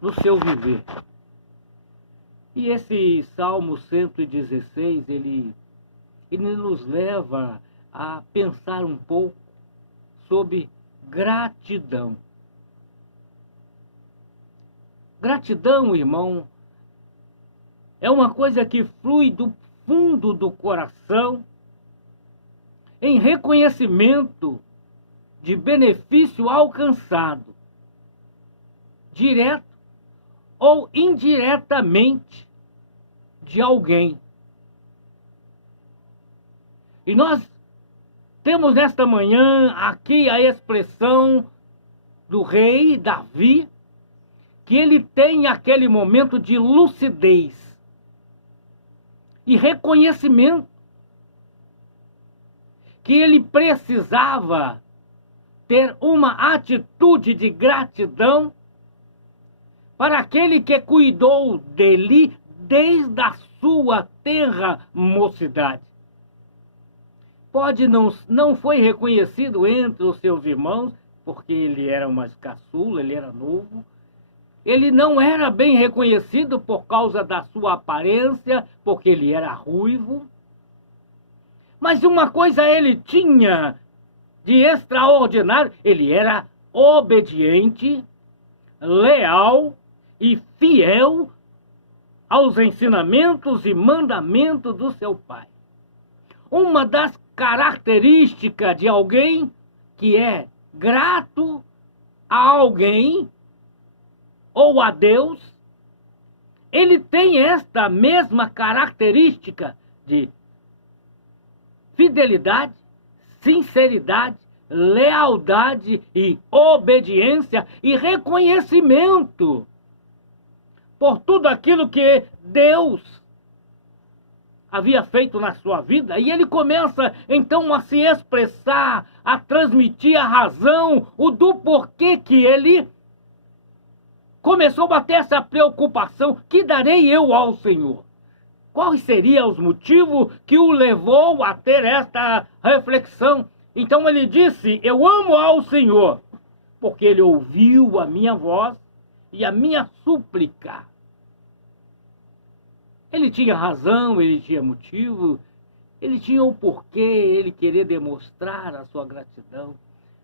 no seu viver. E esse Salmo 116, ele nos leva a pensar um pouco sobre gratidão. Gratidão, irmão, é uma coisa que flui do fundo do coração em reconhecimento de benefício alcançado, direto ou indiretamente, de alguém. E nós temos nesta manhã aqui a expressão do rei Davi, que ele tem aquele momento de lucidez e reconhecimento que ele precisava ter uma atitude de gratidão para aquele que cuidou dele desde a sua tenra mocidade. Não foi reconhecido entre os seus irmãos, porque ele era mais caçula, ele era novo. Ele não era bem reconhecido por causa da sua aparência, porque ele era ruivo. Mas uma coisa ele tinha de extraordinário: ele era obediente, leal e fiel aos ensinamentos e mandamentos do seu pai. Uma das características de alguém que é grato a alguém ou a Deus, ele tem esta mesma característica de fidelidade, sinceridade, lealdade e obediência e reconhecimento por tudo aquilo que Deus havia feito na sua vida. E ele começa então a se expressar, a transmitir a razão, o do porquê que ele começou a ter essa preocupação: que darei eu ao Senhor? Quais seriam os motivos que o levou a ter esta reflexão? Então ele disse: eu amo ao Senhor, porque ele ouviu a minha voz e a minha súplica. Ele tinha razão, ele tinha motivo, ele tinha o porquê, ele querer demonstrar a sua gratidão.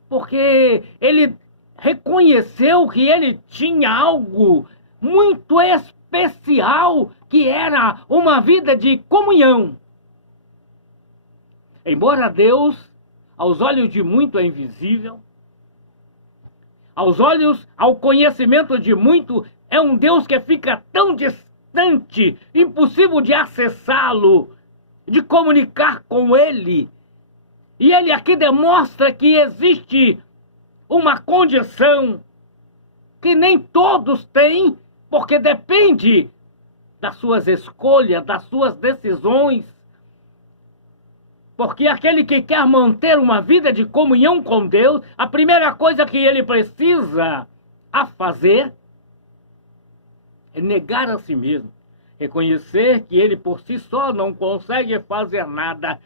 Porque ele reconheceu que ele tinha algo muito especial, que era uma vida de comunhão. Embora Deus, aos olhos de muito, é invisível, ao conhecimento de muito, é um Deus que fica tão distante, impossível de acessá-lo, de comunicar com ele. E ele aqui demonstra que existe uma condição que nem todos têm, porque depende das suas escolhas, das suas decisões. Porque aquele que quer manter uma vida de comunhão com Deus, a primeira coisa que ele precisa a fazer é negar a si mesmo, reconhecer que ele por si só não consegue fazer nada.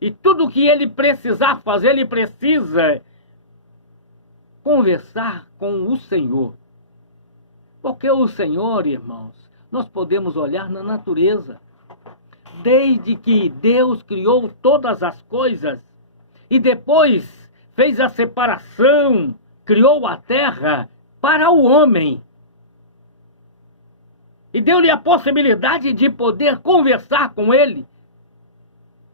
E tudo que ele precisar fazer, ele precisa conversar com o Senhor. Porque o Senhor, irmãos, nós podemos olhar na natureza. Desde que Deus criou todas as coisas e depois fez a separação, criou a terra para o homem. E deu-lhe a possibilidade de poder conversar com ele,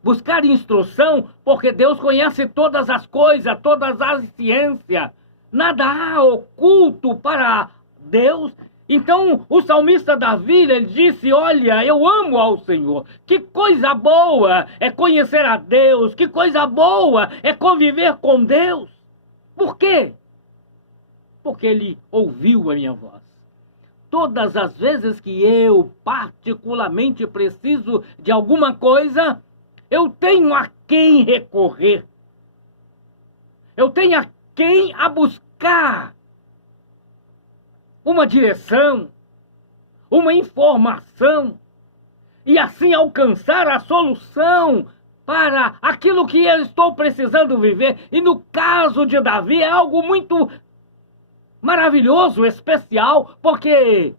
buscar instrução, porque Deus conhece todas as coisas, todas as ciências. Nada há oculto para Deus. Então o salmista Davi, ele disse: olha, eu amo ao Senhor. Que coisa boa é conhecer a Deus, que coisa boa é conviver com Deus. Por quê? Porque ele ouviu a minha voz. Todas as vezes que eu particularmente preciso de alguma coisa, eu tenho a quem recorrer. Eu tenho a quem a buscar uma direção, uma informação, e assim alcançar a solução para aquilo que eu estou precisando viver. E no caso de Davi é algo muito maravilhoso, especial, porque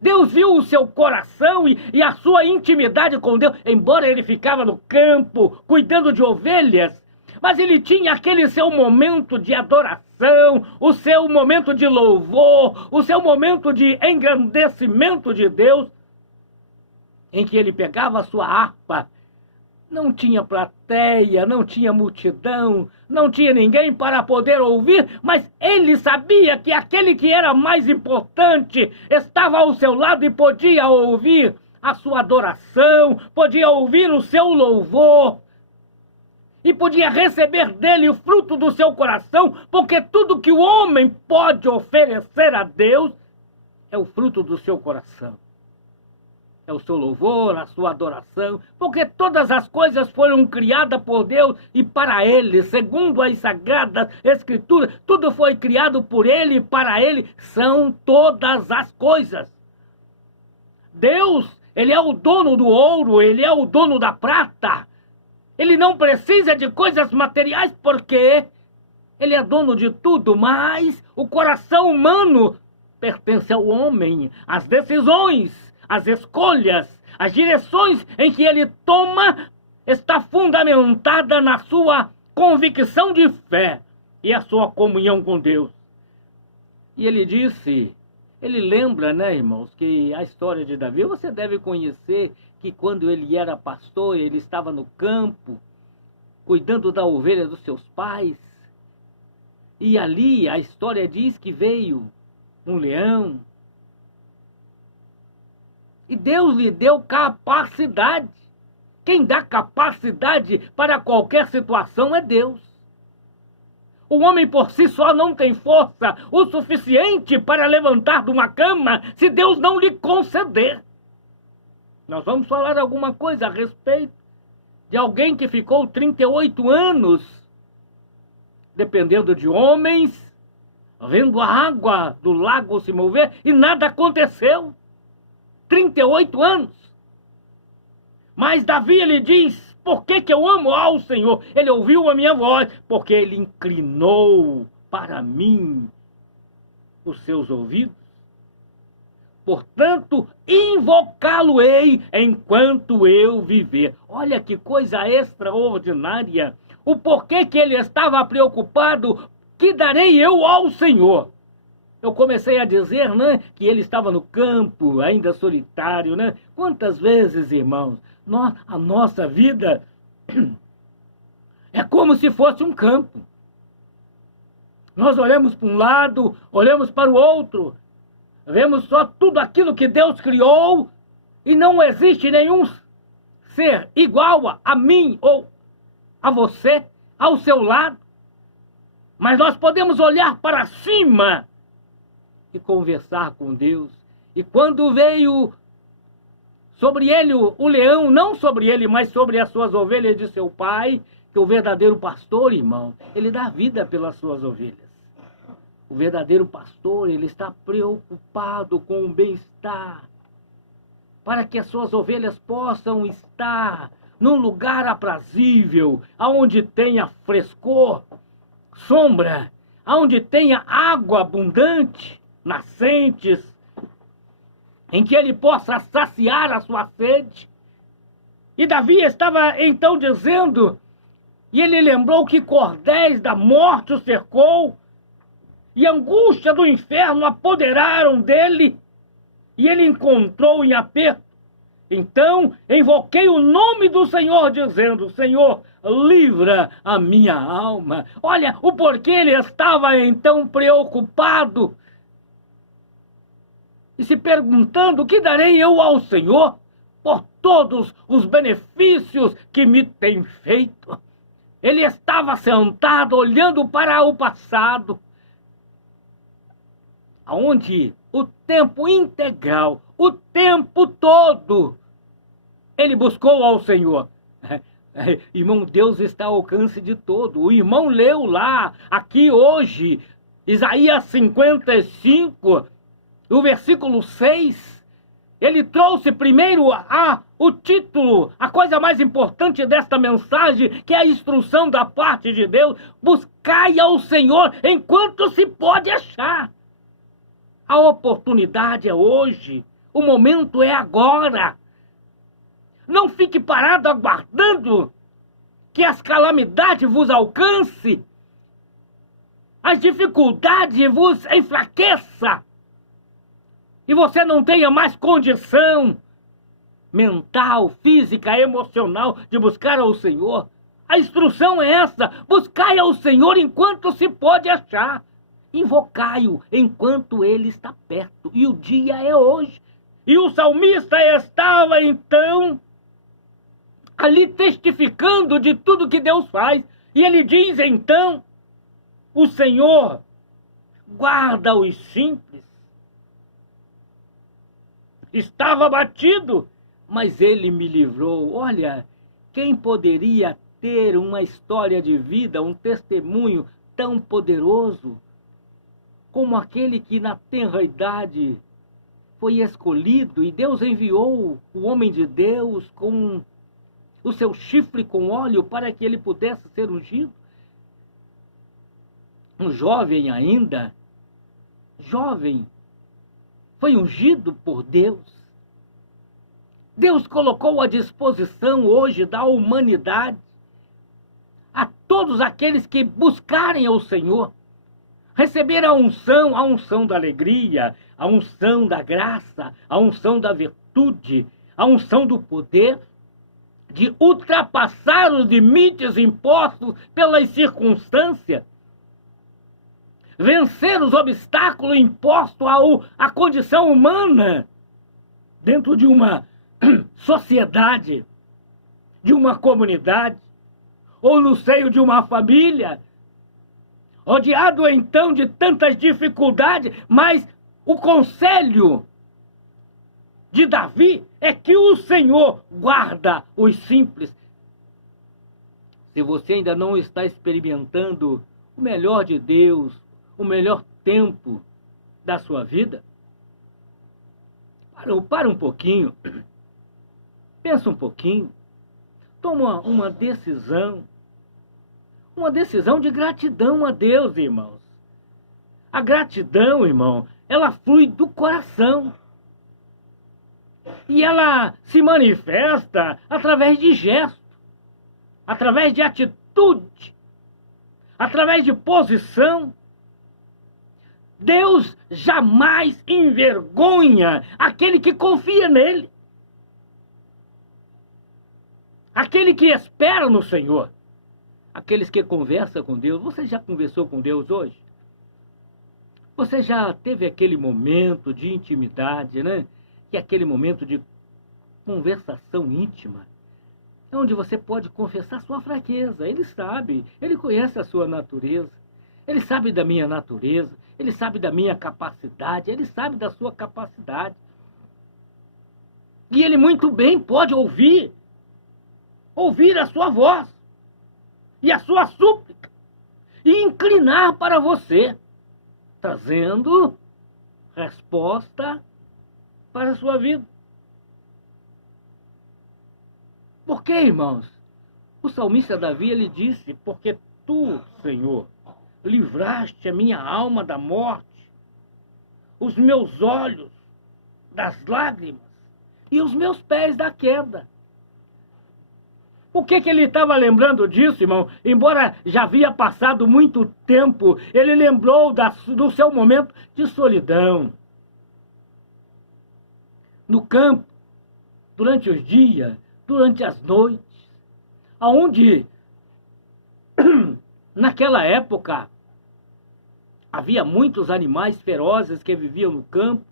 Deus viu o seu coração e a sua intimidade com Deus. Embora ele ficava no campo, cuidando de ovelhas, mas ele tinha aquele seu momento de adoração, o seu momento de louvor, o seu momento de engrandecimento de Deus, em que ele pegava a sua harpa. Não tinha plateia, não tinha multidão, não tinha ninguém para poder ouvir, mas ele sabia que aquele que era mais importante estava ao seu lado e podia ouvir a sua adoração, podia ouvir o seu louvor e podia receber dele o fruto do seu coração, porque tudo que o homem pode oferecer a Deus é o fruto do seu coração. É o seu louvor, a sua adoração, porque todas as coisas foram criadas por Deus e para Ele, segundo as Sagradas Escrituras, tudo foi criado por Ele e para Ele são todas as coisas. Deus, Ele é o dono do ouro, Ele é o dono da prata. Ele não precisa de coisas materiais porque Ele é dono de tudo, mas o coração humano pertence ao homem, as decisões, as escolhas, as direções em que ele toma está fundamentada na sua convicção de fé e a sua comunhão com Deus. E ele disse, ele lembra, né, irmãos, que a história de Davi, você deve conhecer que quando ele era pastor, ele estava no campo, cuidando da ovelha dos seus pais, e ali a história diz que veio um leão, e Deus lhe deu capacidade. Quem dá capacidade para qualquer situação é Deus. O homem por si só não tem força o suficiente para levantar de uma cama se Deus não lhe conceder. Nós vamos falar alguma coisa a respeito de alguém que ficou 38 anos dependendo de homens, vendo a água do lago se mover e nada aconteceu. 38 anos. Mas Davi, ele diz, por que eu amo ao Senhor? Ele ouviu a minha voz, porque ele inclinou para mim os seus ouvidos. Portanto, invocá-lo-ei enquanto eu viver. Olha que coisa extraordinária. O porquê que ele estava preocupado, que darei eu ao Senhor? Eu comecei a dizer, né, que ele estava no campo, ainda solitário, né? Quantas vezes, irmãos, a nossa vida é como se fosse um campo. Nós olhamos para um lado, olhamos para o outro, vemos só tudo aquilo que Deus criou e não existe nenhum ser igual a mim ou a você, ao seu lado. Mas nós podemos olhar para cima e conversar com Deus. E quando veio sobre ele o leão, não sobre ele, mas sobre as suas ovelhas de seu pai, que o verdadeiro pastor, irmão, ele dá vida pelas suas ovelhas. O verdadeiro pastor, ele está preocupado com o bem-estar, para que as suas ovelhas possam estar num lugar aprazível, aonde tenha frescor, sombra, aonde tenha água abundante, nascentes, em que ele possa saciar a sua sede. E Davi estava então dizendo, e ele lembrou que cordéis da morte o cercou, e angústia do inferno apoderaram dele, e ele encontrou em aperto. Então invoquei o nome do Senhor, dizendo, Senhor, livra a minha alma. Olha o porquê ele estava então preocupado e se perguntando, o que darei eu ao Senhor por todos os benefícios que me tem feito? Ele estava sentado olhando para o passado, onde o tempo integral, o tempo todo, ele buscou ao Senhor. Irmão, Deus está ao alcance de todo. O irmão leu lá, aqui hoje, Isaías 55, o versículo 6, ele trouxe primeiro o título, a coisa mais importante desta mensagem, que é a instrução da parte de Deus: buscai ao Senhor enquanto se pode achar. A oportunidade é hoje, o momento é agora. Não fique parado aguardando que as calamidades vos alcancem, as dificuldades vos enfraqueçam, e você não tenha mais condição mental, física, emocional de buscar ao Senhor. A instrução é essa: buscai ao Senhor enquanto se pode achar. Invocai-o enquanto ele está perto. E o dia é hoje. E o salmista estava então ali testificando de tudo que Deus faz. E ele diz então: o Senhor guarda os simples. Estava abatido, mas ele me livrou. Olha, quem poderia ter uma história de vida, um testemunho tão poderoso como aquele que na tenra idade foi escolhido e Deus enviou o homem de Deus com o seu chifre com óleo para que ele pudesse ser ungido? Um jovem ainda, jovem, foi ungido por Deus. Deus colocou à disposição hoje da humanidade, a todos aqueles que buscarem ao Senhor, receber a unção da alegria, a unção da graça, a unção da virtude, a unção do poder, de ultrapassar os limites impostos pelas circunstâncias, vencer os obstáculos impostos à condição humana dentro de uma sociedade, de uma comunidade, ou no seio de uma família, rodeado então de tantas dificuldades. Mas o conselho de Davi é que o Senhor guarda os simples. Se você ainda não está experimentando o melhor de Deus, o melhor tempo da sua vida, para um pouquinho, pensa um pouquinho, toma uma decisão de gratidão a Deus, irmãos. A gratidão, irmão, ela flui do coração. E ela se manifesta através de gesto, através de atitude, através de posição. Deus jamais envergonha aquele que confia nele, aquele que espera no Senhor, aqueles que conversam com Deus. Você já conversou com Deus hoje? Você já teve aquele momento de intimidade, né? Que é aquele momento de conversação íntima, onde você pode confessar sua fraqueza. Ele sabe, ele conhece a sua natureza, ele sabe da minha natureza, ele sabe da minha capacidade, ele sabe da sua capacidade. E ele muito bem pode ouvir a sua voz e a sua súplica e inclinar para você, trazendo resposta para a sua vida. Por quê, irmãos? O salmista Davi, ele disse: porque tu, Senhor, livraste a minha alma da morte, os meus olhos das lágrimas e os meus pés da queda. Por que ele estava lembrando disso, irmão? Embora já havia passado muito tempo, ele lembrou do seu momento de solidão. No campo, durante os dias, durante as noites, aonde naquela época havia muitos animais ferozes que viviam no campo.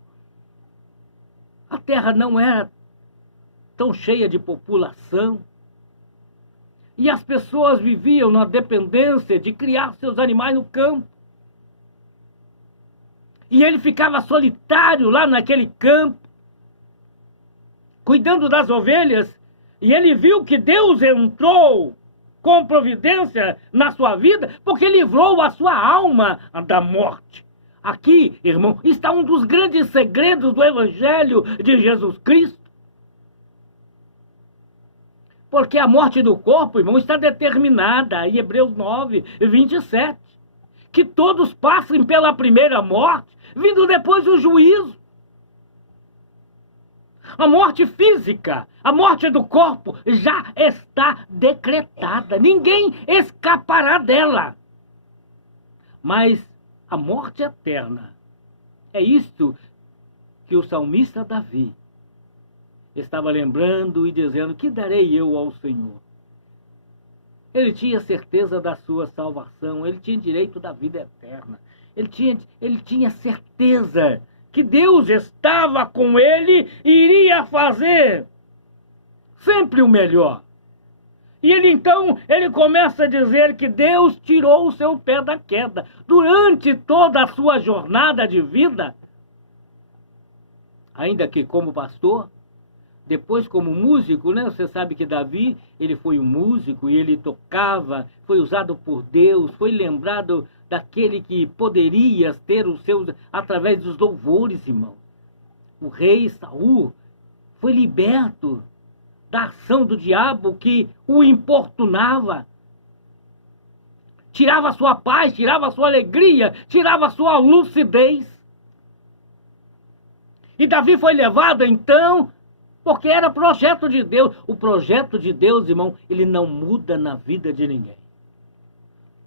A terra não era tão cheia de população. E as pessoas viviam na dependência de criar seus animais no campo. E ele ficava solitário lá naquele campo, cuidando das ovelhas. E ele viu que Deus entrou com providência na sua vida, porque livrou a sua alma da morte. Aqui, irmão, está um dos grandes segredos do Evangelho de Jesus Cristo. Porque a morte do corpo, irmão, está determinada em Hebreus 9, 27. Que todos passem pela primeira morte, vindo depois o juízo. A morte física, a morte do corpo já está decretada. Ninguém escapará dela. Mas a morte eterna, é isto que o salmista Davi estava lembrando e dizendo: que darei eu ao Senhor? Ele tinha certeza da sua salvação, ele tinha direito da vida eterna. Ele tinha certeza que Deus estava com ele e iria fazer sempre o melhor. E ele começa a dizer que Deus tirou o seu pé da queda. Durante toda a sua jornada de vida, ainda que como pastor, depois como músico, né? Você sabe que Davi, ele foi um músico e ele tocava, foi usado por Deus, foi lembrado daquele que poderia ter os seus, através dos louvores, irmão. O rei Saul foi liberto da ação do diabo que o importunava. Tirava a sua paz, tirava a sua alegria, tirava a sua lucidez. E Davi foi levado, então, porque era projeto de Deus. O projeto de Deus, irmão, ele não muda na vida de ninguém.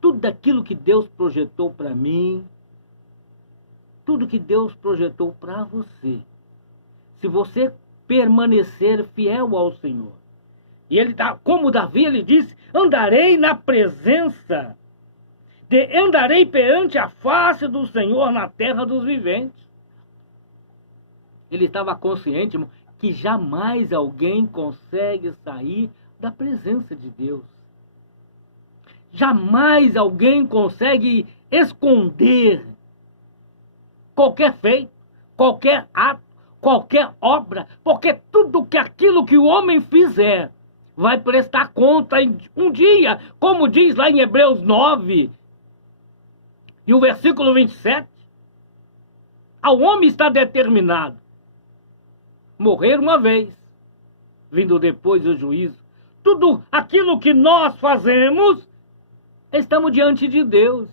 Tudo aquilo que Deus projetou para mim, tudo que Deus projetou para você, se você permanecer fiel ao Senhor. E ele, como Davi, ele disse: andarei na presença, andarei perante a face do Senhor na terra dos viventes. Ele estava consciente, irmão, que jamais alguém consegue sair da presença de Deus. Jamais alguém consegue esconder qualquer feito, qualquer ato, qualquer obra, porque tudo aquilo que o homem fizer vai prestar conta um dia, como diz lá em Hebreus 9, e o versículo 27, ao homem está determinado morrer uma vez, vindo depois o juízo. Tudo aquilo que nós fazemos, estamos diante de Deus.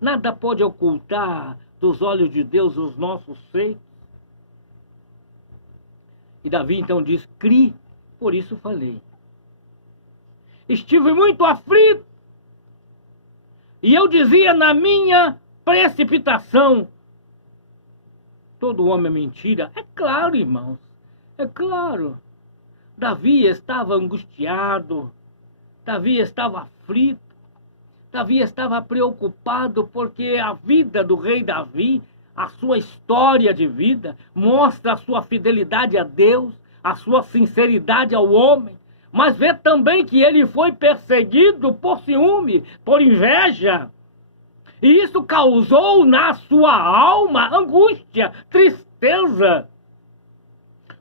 Nada pode ocultar dos olhos de Deus os nossos feitos. E Davi então diz: cri, por isso falei. Estive muito aflito, e eu dizia na minha precipitação: todo homem é mentira. É claro, irmãos, é claro. Davi estava angustiado, Davi estava aflito, Davi estava preocupado, porque a vida do rei Davi, a sua história de vida, mostra a sua fidelidade a Deus, a sua sinceridade ao homem, mas vê também que ele foi perseguido por ciúme, por inveja. E isso causou na sua alma angústia, tristeza.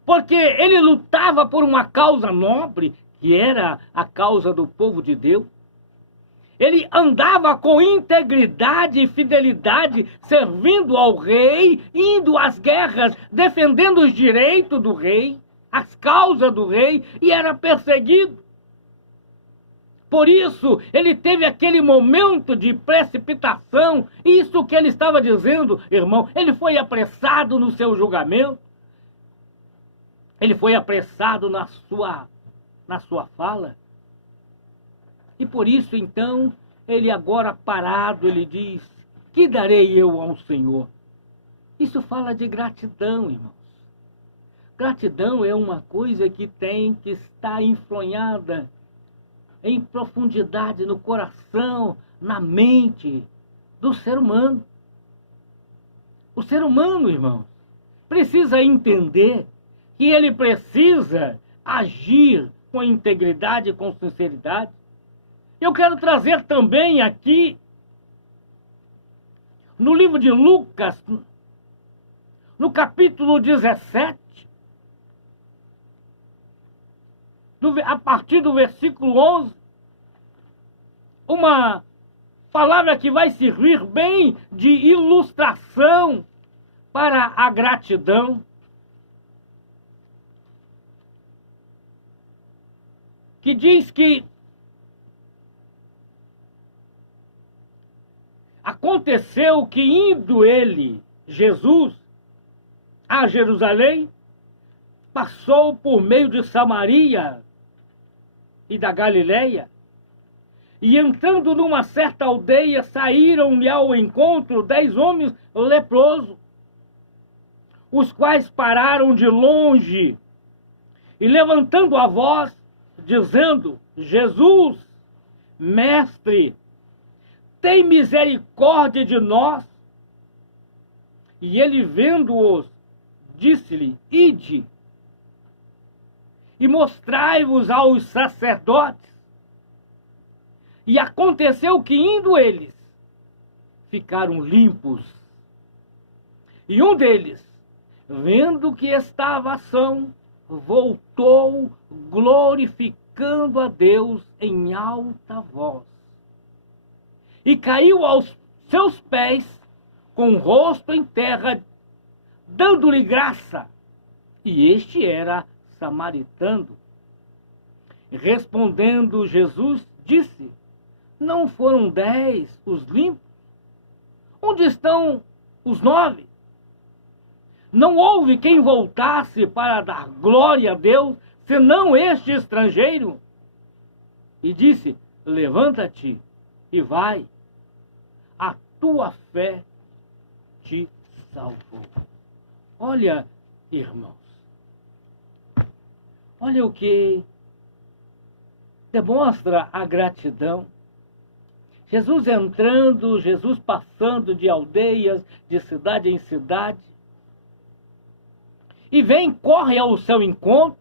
Porque ele lutava por uma causa nobre, que era a causa do povo de Deus. Ele andava com integridade e fidelidade, servindo ao rei, indo às guerras, defendendo os direitos do rei, as causas do rei, e era perseguido. Por isso, ele teve aquele momento de precipitação. Isso que ele estava dizendo, irmão, ele foi apressado no seu julgamento. Ele foi apressado na sua fala. E por isso, então, ele agora parado, ele diz: que darei eu ao Senhor? Isso fala de gratidão, irmãos. Gratidão é uma coisa que tem que estar enfronhada em profundidade no coração, na mente do ser humano. O ser humano, irmãos, precisa entender que ele precisa agir com integridade, com sinceridade. Eu quero trazer também aqui, no livro de Lucas, no capítulo 17, a partir do versículo 11, uma palavra que vai servir bem de ilustração para a gratidão. que diz que aconteceu que indo ele, Jesus, a Jerusalém, passou por meio de Samaria e da Galileia, e entrando numa certa aldeia, saíram-lhe ao encontro 10 homens leprosos, os quais pararam de longe, e levantando a voz, dizendo: Jesus, mestre, tem misericórdia de nós. E ele, vendo-os, disse-lhe: ide, e mostrai-vos aos sacerdotes. E aconteceu que, indo eles, ficaram limpos. E um deles, vendo que estava são, voltou, glorificando a Deus em alta voz. E caiu aos seus pés, com o rosto em terra, dando-lhe graça. E este era samaritano. Respondendo Jesus, disse: não foram 10 os limpos? Onde estão os 9? Não houve quem voltasse para dar glória a Deus, senão este estrangeiro. E disse: levanta-te e vai, a tua fé te salvou. Olha, irmãos, olha o que demonstra a gratidão. Jesus entrando, Jesus passando de aldeias, de cidade em cidade, e corre ao seu encontro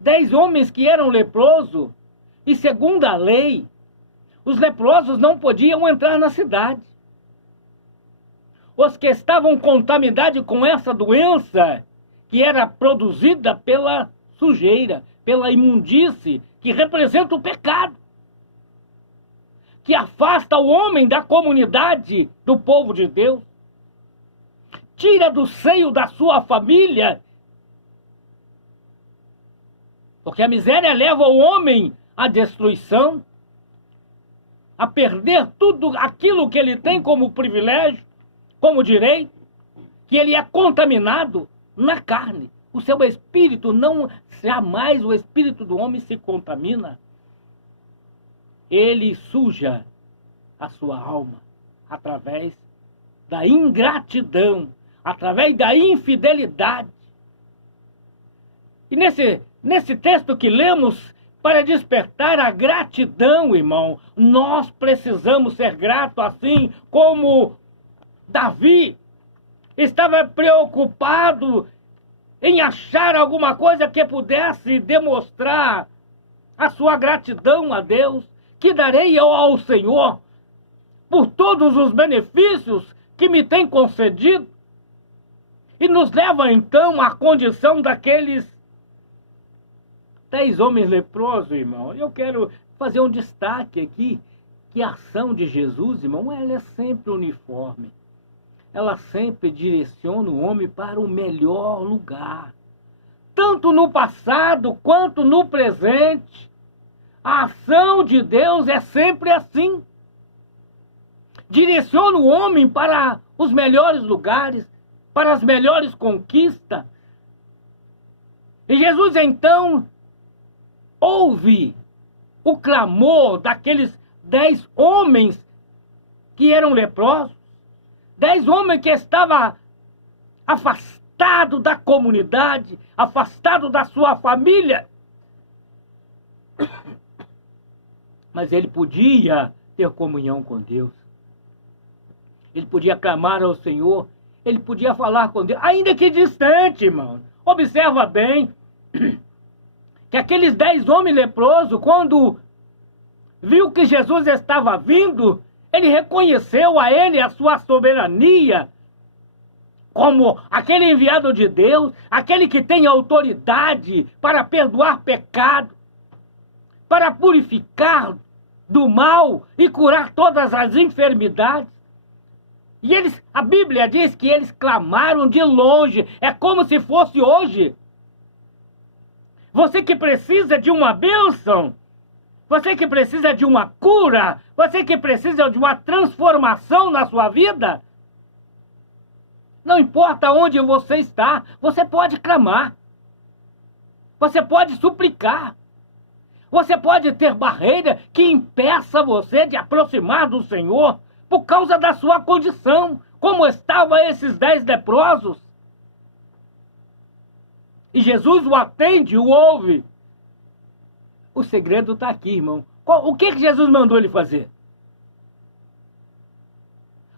10 homens que eram leprosos, e segundo a lei, os leprosos não podiam entrar na cidade. Os que estavam contaminados com essa doença, que era produzida pela sujeira, pela imundície, que representa o pecado, que afasta o homem da comunidade do povo de Deus, tira do seio da sua família, porque a miséria leva o homem à destruição, a perder tudo aquilo que ele tem como privilégio, como direito, que ele é contaminado na carne. O seu espírito não, jamais o espírito do homem se contamina. Ele suja a sua alma através da ingratidão, através da infidelidade. E nesse texto que lemos, para despertar a gratidão, irmão, nós precisamos ser gratos, assim como Davi estava preocupado em achar alguma coisa que pudesse demonstrar a sua gratidão a Deus. Que darei eu ao Senhor por todos os benefícios que me tem concedido? E nos leva então à condição daqueles 10 homens leprosos, irmão. Eu quero fazer um destaque aqui, que a ação de Jesus, irmão, ela é sempre uniforme. Ela sempre direciona o homem para o melhor lugar. Tanto no passado quanto no presente. A ação de Deus é sempre assim. Direciona o homem para os melhores lugares, para as melhores conquistas. E Jesus, então, ouve o clamor daqueles 10 homens que eram leprosos, 10 homens que estavam afastados da comunidade, afastados da sua família. Mas ele podia ter comunhão com Deus. Ele podia clamar ao Senhor. Ele podia falar com Deus, ainda que distante, irmão. Observa bem que aqueles 10 homens leprosos, quando viu que Jesus estava vindo, ele reconheceu a ele a sua soberania como aquele enviado de Deus, aquele que tem autoridade para perdoar pecado, para purificar do mal e curar todas as enfermidades. E a Bíblia diz que eles clamaram de longe, é como se fosse hoje. Você que precisa de uma bênção, você que precisa de uma cura, você que precisa de uma transformação na sua vida, não importa onde você está, você pode clamar, você pode suplicar, você pode ter barreira que impeça você de aproximar do Senhor por causa da sua condição, como estavam esses 10 leprosos. E Jesus o atende, o ouve. O segredo está aqui, irmão. O que Jesus mandou ele fazer?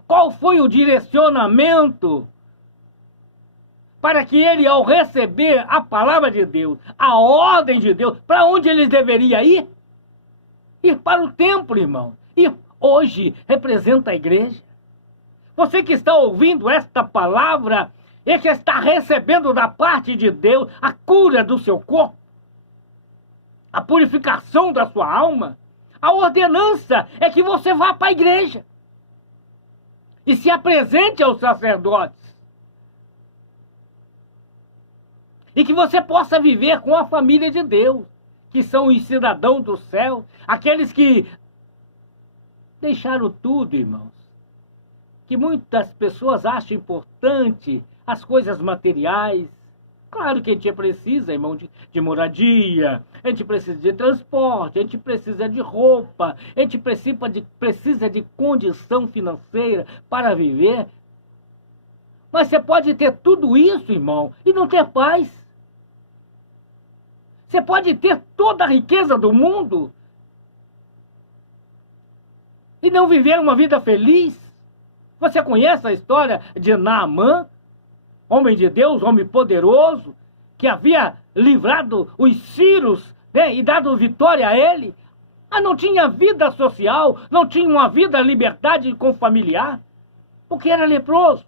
Qual foi o direcionamento para que ele, ao receber a palavra de Deus, a ordem de Deus, para onde ele deveria ir? Ir para o templo, irmão. E hoje representa a igreja. Você que está ouvindo esta palavra e que está recebendo da parte de Deus a cura do seu corpo, a purificação da sua alma, a ordenança é que você vá para a igreja e se apresente aos sacerdotes. E que você possa viver com a família de Deus, que são os cidadãos do céu, aqueles que deixaram tudo, irmãos. Que muitas pessoas acham importante as coisas materiais. Claro que a gente precisa, irmão, de moradia, a gente precisa de transporte, a gente precisa de roupa, a gente precisa de condição financeira para viver. Mas você pode ter tudo isso, irmão, e não ter paz. Você pode ter toda a riqueza do mundo e não viver uma vida feliz. Você conhece a história de Naamã, homem de Deus, homem poderoso, que havia livrado os sírios, né, e dado vitória a ele? Mas não tinha vida social, não tinha uma vida liberdade com familiar, porque era leproso.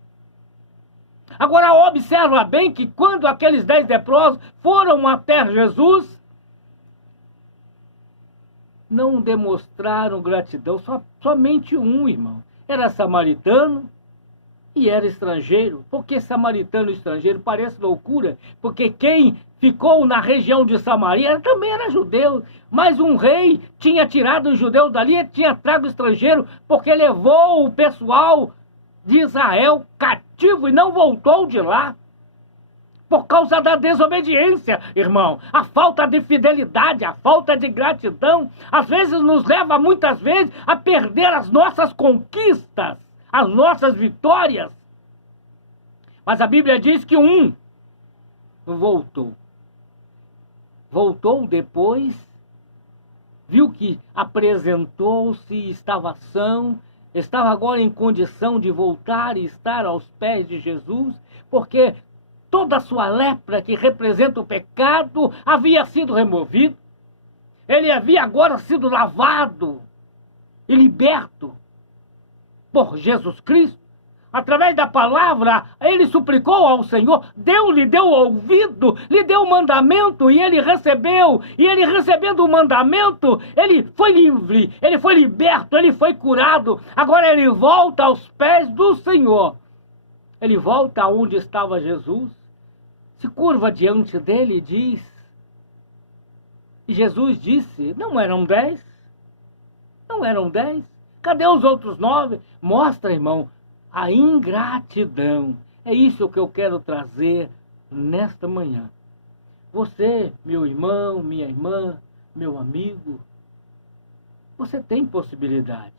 Agora observa bem que quando aqueles 10 leprosos foram até Jesus, não demonstraram gratidão, somente um, irmão. Era samaritano e era estrangeiro. Por que samaritano e estrangeiro? Parece loucura, porque quem ficou na região de Samaria também era judeu. Mas um rei tinha tirado os judeus dali e tinha trago estrangeiro, porque levou o pessoal de Israel cativo e não voltou de lá. Por causa da desobediência, irmão. A falta de fidelidade, a falta de gratidão, às vezes nos leva, muitas vezes, a perder as nossas conquistas, as nossas vitórias. Mas a Bíblia diz que um voltou. Voltou depois, viu que apresentou-se, estava são, estava agora em condição de voltar e estar aos pés de Jesus, porque toda a sua lepra, que representa o pecado, havia sido removido. Ele havia agora sido lavado e liberto por Jesus Cristo. Através da palavra, ele suplicou ao Senhor, Deus lhe deu ouvido, lhe deu o mandamento e ele recebeu. E ele recebendo o mandamento, ele foi livre, ele foi liberto, ele foi curado. Agora ele volta aos pés do Senhor. Ele volta aonde estava Jesus, se curva diante dele e diz, e Jesus disse, não eram 10? Não eram 10? Cadê os outros 9? Mostra, irmão, a ingratidão. É isso que eu quero trazer nesta manhã. Você, meu irmão, minha irmã, meu amigo, você tem possibilidade.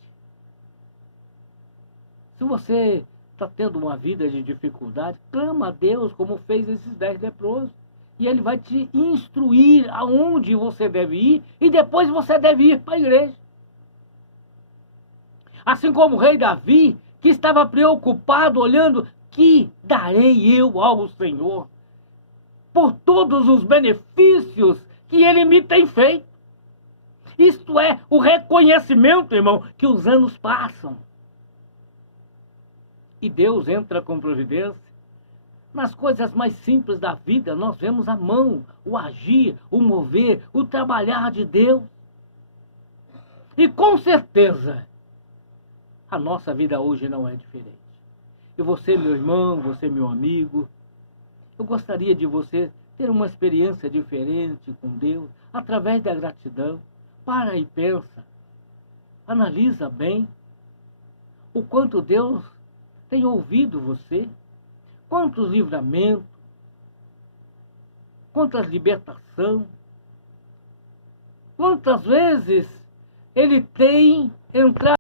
Se você está tendo uma vida de dificuldade, clama a Deus como fez esses 10 leprosos. E Ele vai te instruir aonde você deve ir e depois você deve ir para a igreja. Assim como o rei Davi, que estava preocupado olhando, que darei eu ao Senhor por todos os benefícios que Ele me tem feito. Isto é o reconhecimento, irmão, que os anos passam. E Deus entra com providência. Nas coisas mais simples da vida, nós vemos a mão, o agir, o mover, o trabalhar de Deus. E com certeza, a nossa vida hoje não é diferente. E você, meu irmão, você, meu amigo, eu gostaria de você ter uma experiência diferente com Deus, através da gratidão. Para e pensa, analisa bem o quanto Deus tem ouvido você, quantos livramentos, quantas libertação, quantas vezes Ele tem entrado